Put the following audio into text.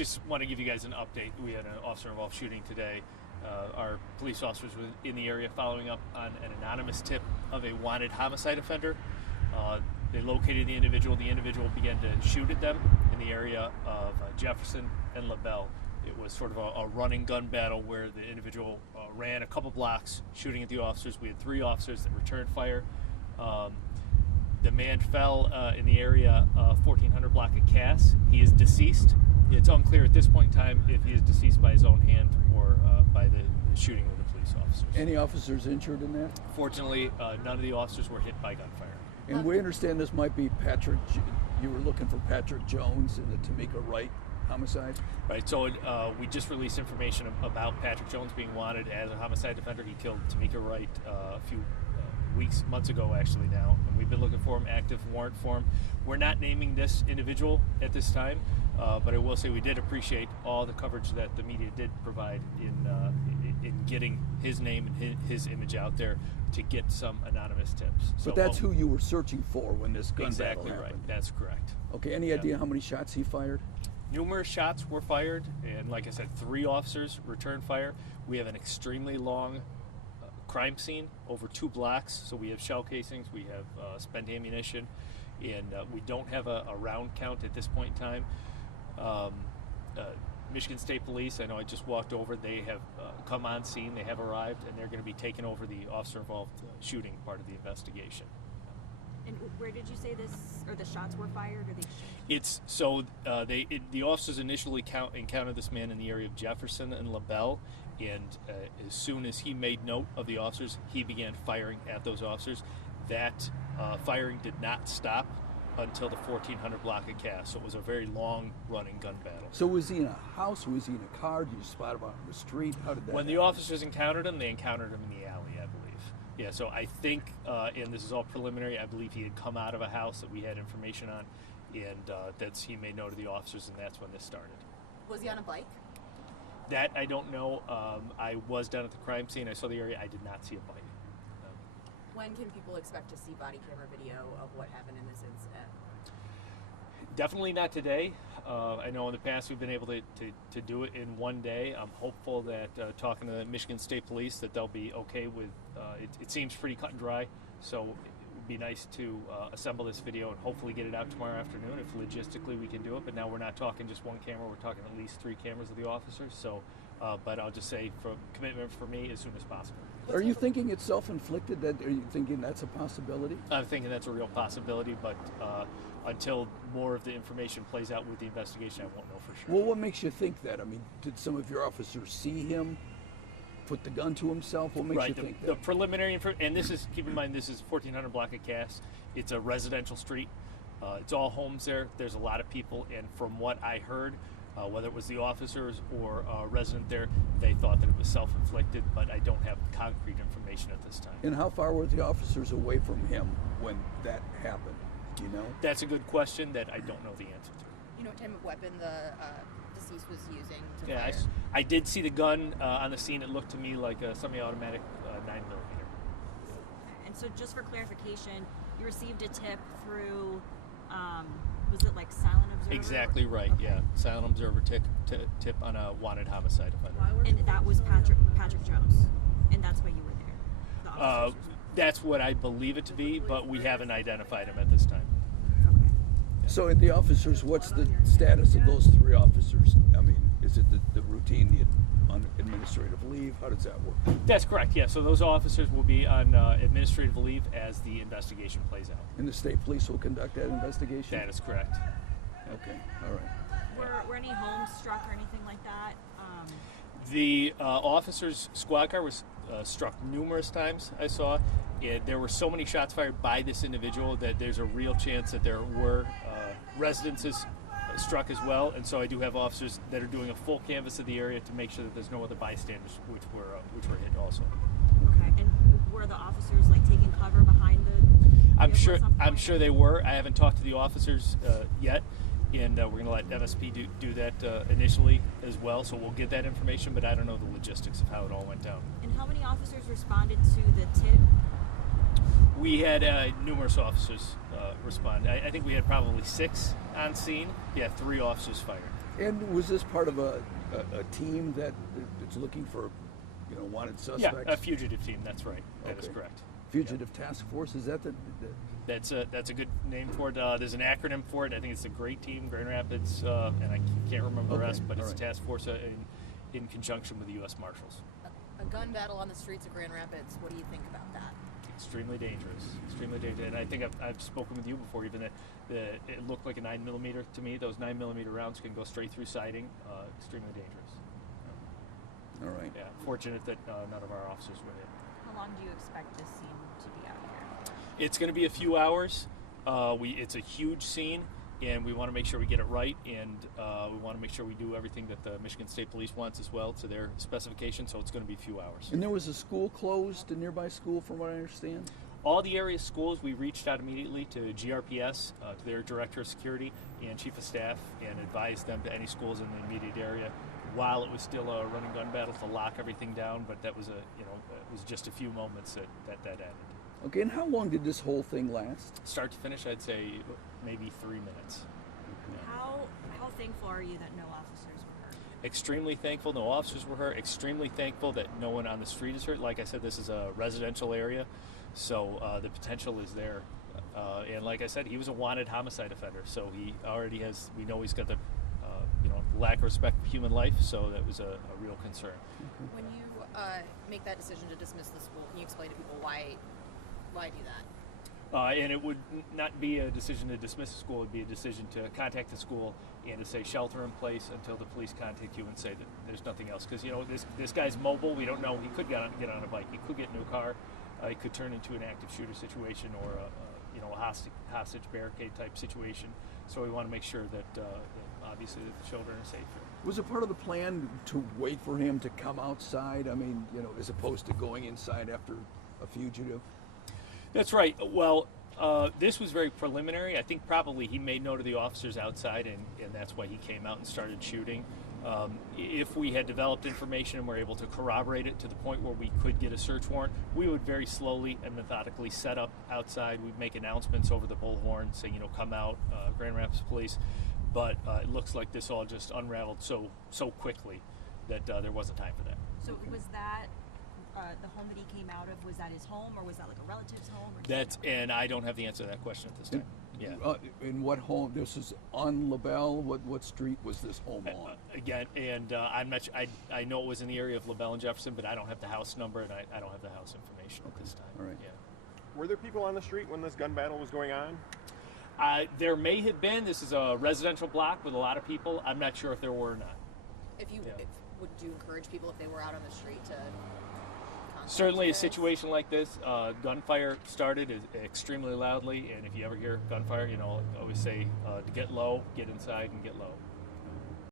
just want to give you guys an update. We had an officer-involved shooting today. Our police officers were in the area following up on an anonymous tip of a wanted homicide offender. They located the individual. The individual began to shoot at them in the area of Jefferson and LaBelle. It was sort of a running gun battle where the individual ran a couple blocks shooting at the officers. We had 3 officers that returned fire. The man fell in the area 1400 block of Cass. He is deceased. It's unclear at this point in time if he is deceased by his own hand or by the shooting of the police officers. Any officers injured in that? Fortunately, none of the officers were hit by gunfire. And we understand this might be Patrick. You were looking for Patrick Jones in the Tamika Wright homicide? Right, so we just released information about Patrick Jones being wanted as a homicide offender. He killed Tamika Wright a few months ago actually now, and we've been looking for him, active warrant for him. We're not naming this individual at this time, but I will say we did appreciate all the coverage that the media did provide in getting his name and his image out there to get some anonymous tips. But that's who you were searching for when this gun exactly battle happened. Right, that's correct. Okay, any idea how many shots he fired? Numerous shots were fired, and like I said, 3 officers returned fire. We have an extremely long crime scene, over 2 blocks, so we have shell casings, we have spent ammunition, and we don't have a round count at this point in time. Michigan State Police, I know I just walked over, they have come on scene, they have arrived, and they're going to be taking over the officer-involved shooting part of the investigation. And where did you say this, or the shots were fired, or they? It's so the officers initially encountered this man in the area of Jefferson and LaBelle, and as soon as he made note of the officers, he began firing at those officers. That firing did not stop until the 1400 block of Cass, so it was a very long running gun battle. So was he in a house? Was he in a car? Did you spot him on the street? How did that When happen? the officers encountered him, they encountered him in the alley, I believe. Yeah, so I think, and this is all preliminary, I believe he had come out of a house that we had information on, and he made note of the officers, and that's when this started. Was he on a bike? That I don't know. I was down at the crime scene. I saw the area. I did not see a bike. When can people expect to see body camera video of what happened in this incident? Definitely not today. I know in the past we've been able to do it in one day. I'm hopeful that talking to the Michigan State Police that they'll be okay with. It seems pretty cut and dry, so it would be nice to assemble this video and hopefully get it out tomorrow afternoon if logistically we can do it. But now we're not talking just one camera, we're talking at least 3 cameras of the officers. So, but I'll just say for commitment for me as soon as possible. Are you thinking it's self-inflicted? Are you thinking that's a possibility? I'm thinking that's a real possibility, but until more of the information plays out with the investigation, I won't know for sure. Well, what makes you think that? I mean, did some of your officers see him put the gun to himself? What makes you think that? The preliminary and this is, keep in mind, this is 1400 block of Cass. It's a residential street. It's all homes there. There's a lot of people, and from what I heard, whether it was the officers or a resident there, they thought that it was self-inflicted, but I don't have concrete information at this time. And how far were the officers away from him when that happened? Do you know? That's a good question that I don't know the answer to. You know what type of weapon the deceased was using to Yeah, fire? I did see the gun on the scene. It looked to me like a semi-automatic 9mm. And so just for clarification, you received a tip through, was it like Silent Observer? Exactly right, Okay. yeah. Silent Observer tip on a wanted homicide offender. And that was Patrick Jones, and that's why you were there. The officers were- That's what I believe it to be, but we haven't identified him at this time. Okay. So the officers, what's the status of those 3 officers? I mean, is it the routine, on administrative leave? How does that work? That's correct, yeah. So those officers will be on administrative leave as the investigation plays out. And the state police will conduct that investigation? That is correct. Okay, all right. Were any homes struck or anything like that? The officers' squad car was struck numerous times, I saw. There were so many shots fired by this individual that there's a real chance that there were residences struck as well. And so I do have officers that are doing a full canvass of the area to make sure that there's no other bystanders which were hit also. Okay. And were the officers like taking cover behind the? I'm vehicle at some point? sure they were. I haven't talked to the officers yet. And we're going to let MSP do that initially as well, so we'll get that information, but I don't know the logistics of how it all went down. And how many officers responded to the tip? We had numerous officers respond. I think we had probably 6 on scene. Yeah, 3 officers fired. And was this part of a team that's looking for, wanted Yeah, suspects? a fugitive team. That's right. That is Okay. correct. Fugitive Task Force, is that the That's a good name for it. There's an acronym for it. I think it's the Great Team, Grand Rapids, and I can't remember the Okay, rest, but it's all a right. task force in conjunction with the U.S. Marshals. A gun battle on the streets of Grand Rapids. What do you think about that? Extremely dangerous. Extremely dangerous. And I think I've spoken with you before, even that it looked like a 9mm to me. Those 9mm rounds can go straight through siding. Extremely dangerous. all right? Yeah, fortunate that none of our officers were hit. How long do you expect this scene to be out here? It's going to be a few hours. It's a huge scene, and we want to make sure we get it right, and we want to make sure we do everything that the Michigan State Police wants as well to their specifications, so it's going to be a few hours. And there was a school closed, a nearby school, from what I understand. All the area schools, we reached out immediately to GRPS, to their Director of Security and Chief of Staff, and advised them to any schools in the immediate area while it was still a running gun battle to lock everything down, but that was it was just a few moments that ended. Okay, and how long did this whole thing last? Start to finish, I'd say maybe 3 minutes. How thankful are you that no officers were hurt? Extremely thankful no officers were hurt. Extremely thankful that no one on the street is hurt. Like I said, this is a residential area, so the potential is there. And like I said, he was a wanted homicide offender, so he already has. We know he's got the lack of respect for human life, so that was a real concern. When you make that decision to dismiss the school, can you explain to people why do that? And it would not be a decision to dismiss the school. It would be a decision to contact the school and to say shelter in place until the police contact you and say that there's nothing else. Because this guy's mobile. We don't know. He could get on a bike. He could get into a car. It could turn into an active shooter situation or a hostage barricade type situation. So we want to make sure that obviously that the children are safe here. Was it part of the plan to wait for him to come outside? I mean, as opposed to going inside after a fugitive? That's right. Well, this was very preliminary. I think probably he made note of the officers outside, and that's why he came out and started shooting. If we had developed information and were able to corroborate it to the point where we could get a search warrant, we would very slowly and methodically set up outside. We'd make announcements over the bullhorn saying, come out, Grand Rapids Police. But it looks like this all just unraveled so quickly that there wasn't time for that. So was that the home that he came out of? Was that his home, or was that like a relative's home? Or And I don't have the answer to that question at this time. Yeah. In what home? This is on LaBelle. What street was this home on? Again, and I'm not. I know it was in the area of LaBelle and Jefferson, but I don't have the house number, and I don't have the house information at this time. All right. Yeah. Were there people on the street when this gun battle was going on? There may have been. This is a residential block with a lot of people. I'm not sure if there were or not. Would you encourage people if they were out on the street to contact Certainly, a you guys? situation like this, gunfire started extremely loudly, and if you ever hear gunfire, always say to get low, get inside, and get low.